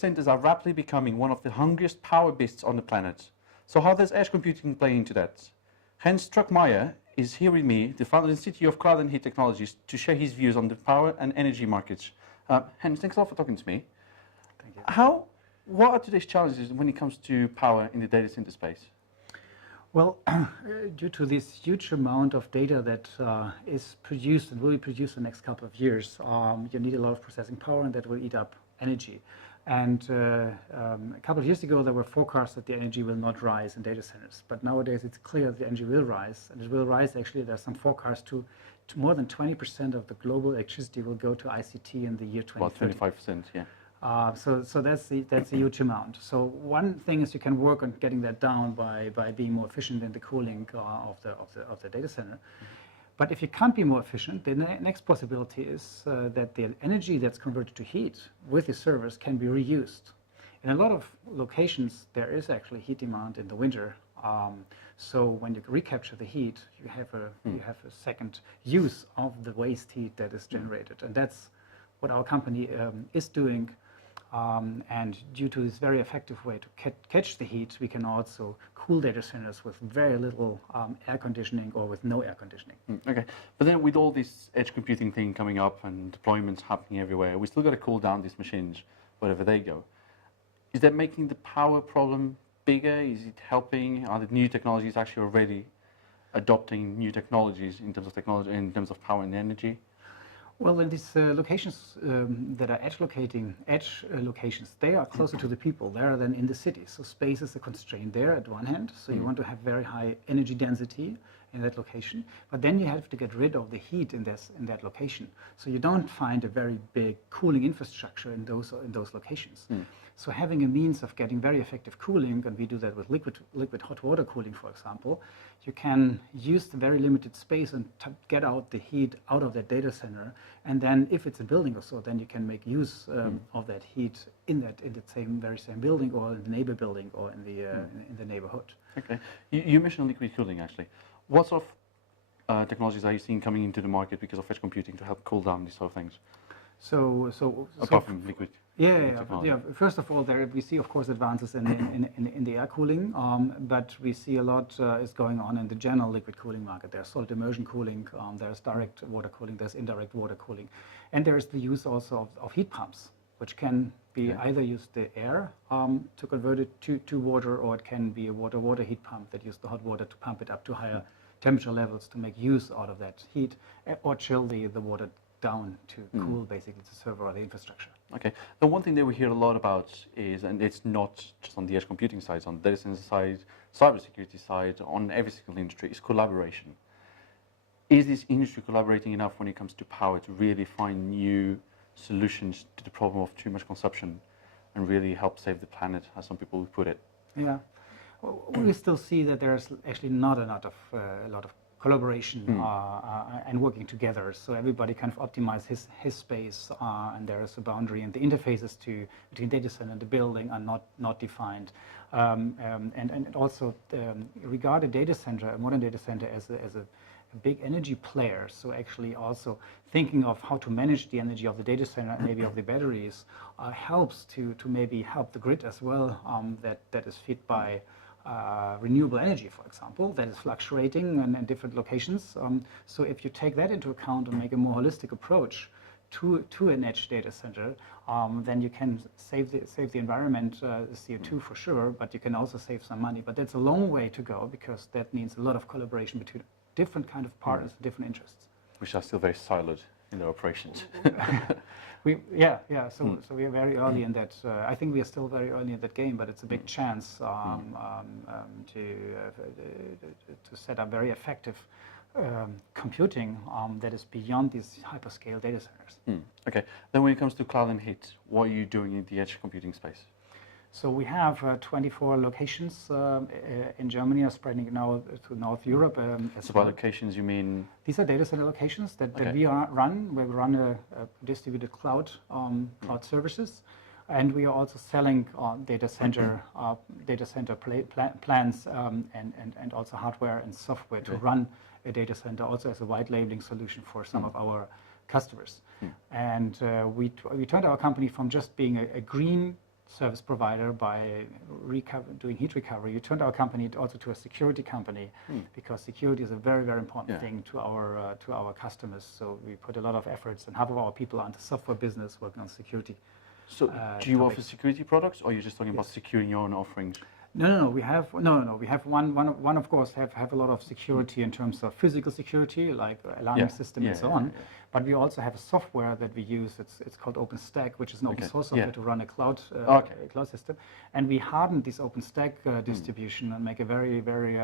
centers are rapidly becoming one of the hungriest power beasts on the planet. So how does edge computing play into that? Hence, Struckmeier is here with me, the founder and CTO of Cloud&Heat Technologies, to share his views on the power and energy markets. Hans, thanks a lot for talking to me. Thank you. What are today's challenges when it comes to power in the data center space? Well, due to this huge amount of data that is produced and will be produced in the next couple of years, you need a lot of processing power, and that will eat up energy. And a couple of years ago, there were forecasts that the energy will not rise in data centers. But nowadays, it's clear that the energy will rise. And it will rise, actually, there's some forecasts to more than 20% of the global electricity will go to ICT in the year 2030. About 25%, yeah. So that's a huge amount. So one thing is you can work on getting that down by being more efficient in the cooling of the data center. But if you can't be more efficient, the next possibility is that the energy that's converted to heat with the servers can be reused. In a lot of locations, there is actually heat demand in the winter. So when you recapture the heat, you have a second use of the waste heat that is generated, and that's what our company is doing. And due to this very effective way to catch the heat, we can also cool data centers with very little air conditioning or with no air conditioning. Okay, but then with all this edge computing thing coming up and deployments happening everywhere, we still got to cool down these machines wherever they go. Is that making the power problem bigger? Is it helping? Are the new technologies actually already adopting new technologies in terms of power and energy? Well, in these locations that are edge locations, they are closer to the people there than in the city. So space is a constraint there at one hand. So you want to have very high energy density in that location. But then you have to get rid of the heat in that location. So you don't find a very big cooling infrastructure in those locations. So having a means of getting very effective cooling, and we do that with liquid hot water cooling, for example, you can use the very limited space and get out the heat out of that data center. And then if it's a building or so, then you can make use of that heat in the very same building, or in the neighbor building, or in the neighborhood. Okay. You mentioned liquid cooling, actually. What sort of technologies are you seeing coming into the market because of edge computing to help cool down these sort of things? Apart from liquid. Yeah. First of all, there we see, of course, advances in the air cooling, but we see a lot is going on in the general liquid cooling market. There's solid immersion cooling, there's direct water cooling, there's indirect water cooling, and there's the use also of heat pumps, which can be either use the air to convert it to water, or it can be a water heat pump that uses the hot water to pump it up to higher temperature levels to make use out of that heat, or chill the water down to cool basically the server or the infrastructure. Okay. The one thing that we hear a lot about is, and it's not just on the edge computing side, it's on the data center side, cybersecurity side, on every single industry, is collaboration. Is this industry collaborating enough when it comes to power to really find new solutions to the problem of too much consumption and really help save the planet, as some people would put it? Yeah. Well, we still see that there's actually not a lot of collaboration and working together. So everybody kind of optimize his space, and there is a boundary, and the interfaces between data center and the building are not defined. And also regard a data center, a modern data center, as a big energy player. So actually also thinking of how to manage the energy of the data center and maybe of the batteries helps to maybe help the grid as well, that is fed by renewable energy, for example, that is fluctuating in different locations. So if you take that into account and make a more holistic approach to an edge data center, then you can save the environment, the CO2 for sure, but you can also save some money. But that's a long way to go, because that means a lot of collaboration between different kind of partners, different interests. Which are still very siloed in their operations. So we are very early in that. I think we are still very early in that game, but it's a big chance to set up very effective computing that is beyond these hyperscale data centers. Okay. Then when it comes to Cloud&Heat, what are you doing in the edge computing space? So we have 24 locations in Germany, are spreading now to North Europe. So by locations, you mean? These are data center locations that we run, where we run a distributed cloud services, and we are also selling data center plans and also hardware and software to run a data center, also as a white labeling solution for some of our customers. And we turned our company from just being a green service provider by doing heat recovery. You turned our company also to a security company because security is a very, very important thing to our customers. So we put a lot of efforts, and half of our people are in the software business working on security. So do you offer security products, or are you just talking about securing your own offerings? No. We have one of course have a lot of security in terms of physical security, like alarming system and so on. But we also have a software that we use. It's called OpenStack, which is an open source software to run a cloud system. And we harden this OpenStack distribution and make a very, very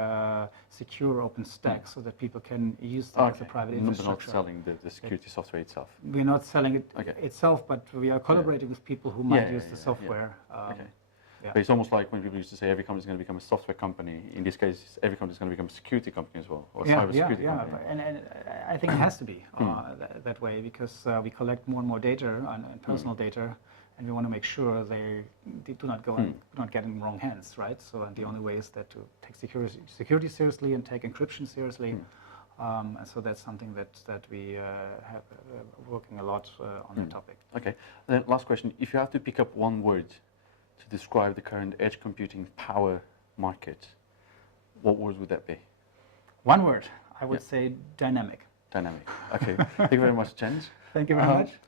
secure OpenStack so that people can use that as a private infrastructure. We're not selling the security software itself. We're not selling it itself, but we are collaborating with people who might use the software. But it's almost like when people used to say every company is going to become a software company. In this case, every company is going to become a security company as well, or a cybersecurity company. And I think it has to be that way because we collect more and more data and personal data, and we want to make sure they do not get in the wrong hands, right? So and the only way is that to take security seriously and take encryption seriously. And so that's something that we have working a lot on that topic. Okay. Then last question: if you have to pick up one word to describe the current edge computing power market, what word would that be? One word, I would say dynamic. Dynamic. Okay. Thank you very much, Jens. Thank you very much.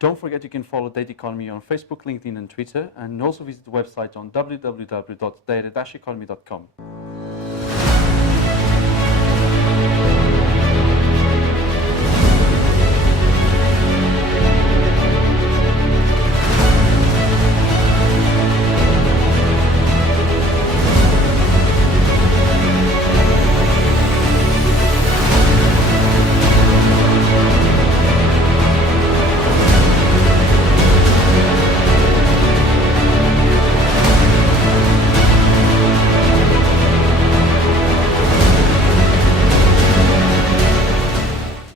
Don't forget you can follow Data Economy on Facebook, LinkedIn and Twitter, and also visit the website on www.data-economy.com.